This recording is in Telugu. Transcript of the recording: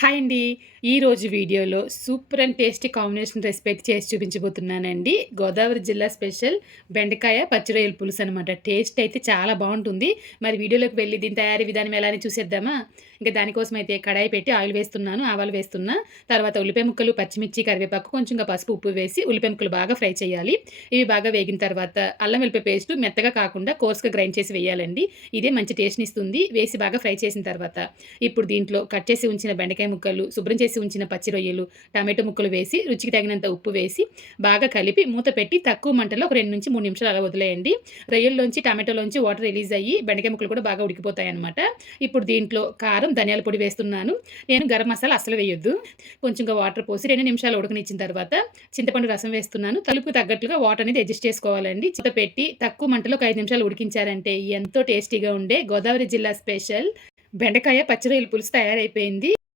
హాయ్ అండి. ఈరోజు వీడియోలో super and tasty combination recipe అయితే చేసి చూపించబోతున్నానండి. గోదావరి జిల్లా స్పెషల్ బెండకాయ పచ్చి రొయ్యల పులుసు అనమాట. టేస్ట్ అయితే చాలా బావుంటుంది. మరి వీడియోలోకి వెళ్ళి దీని తయారీ విధానం ఎలా అని చూసేద్దామా? ఇంక దానికోసం అయితే కడాయి పెట్టి ఆయిల్ వేస్తున్నాను, ఆవాలు వేస్తున్నా. తర్వాత ఉల్లిపాయ ముక్కలు, పచ్చిమిర్చి, కరివేపాకు, కొంచెంగా పసుపు, ఉప్పు వేసి ఉల్లిపాయ ముక్కలు బాగా ఫ్రై చేయాలి. ఇవి బాగా వేగిన తర్వాత అల్లం వెల్లిపాయ పేస్ట్ మెత్తగా కాకుండా కోర్స్‌గా గ్రైండ్ చేసి వేయాలండి. ఇదే మంచి టేస్ట్‌నిస్తుంది. వేసి బాగా ఫ్రై చేసిన తర్వాత ఇప్పుడు దీంట్లో కట్ చేసి ఉంచిన బెండకాయ ముక్కలు, శుభ్రం చేసి ఉంచిన పచ్చి రొయ్యలు, టమాటో ముక్కలు వేసి, రుచికి తగినంత ఉప్పు వేసి, బాగా కలిపి మూత పెట్టి తక్కువ మంటలో ఒక 2-3 నిమిషాలు అలా వదిలేయండి. రొయ్యల్లోంచి, టమాటోలోంచి వాటర్ రిలీజ్ అయ్యి బెండకాయ ముక్కలు కూడా బాగా ఉడికిపోతాయన్నమాట. ఇప్పుడు దీంట్లో కారం, ధనియాల పొడి వేస్తున్నాను. నేను గరం మసాలా అస్సలు వేయొద్దు. కొంచెంగా వాటర్ పోసి 2 నిమిషాలు ఉడకనిచ్చిన తర్వాత చింతపండు రసం వేస్తున్నాను. తలుపుకి తగ్గట్టుగా వాటర్ అనేది అడ్జస్ట్ చేసుకోవాలండి. మూత పెట్టి తక్కువ మంటలో ఒక 5 నిమిషాలు ఉడికించారంటే ఎంతో టేస్టీగా ఉండే గోదావరి జిల్లా స్పెషల్ బెండకాయ పచ్చి రొయ్యల పులుసు తయారైపోయింది.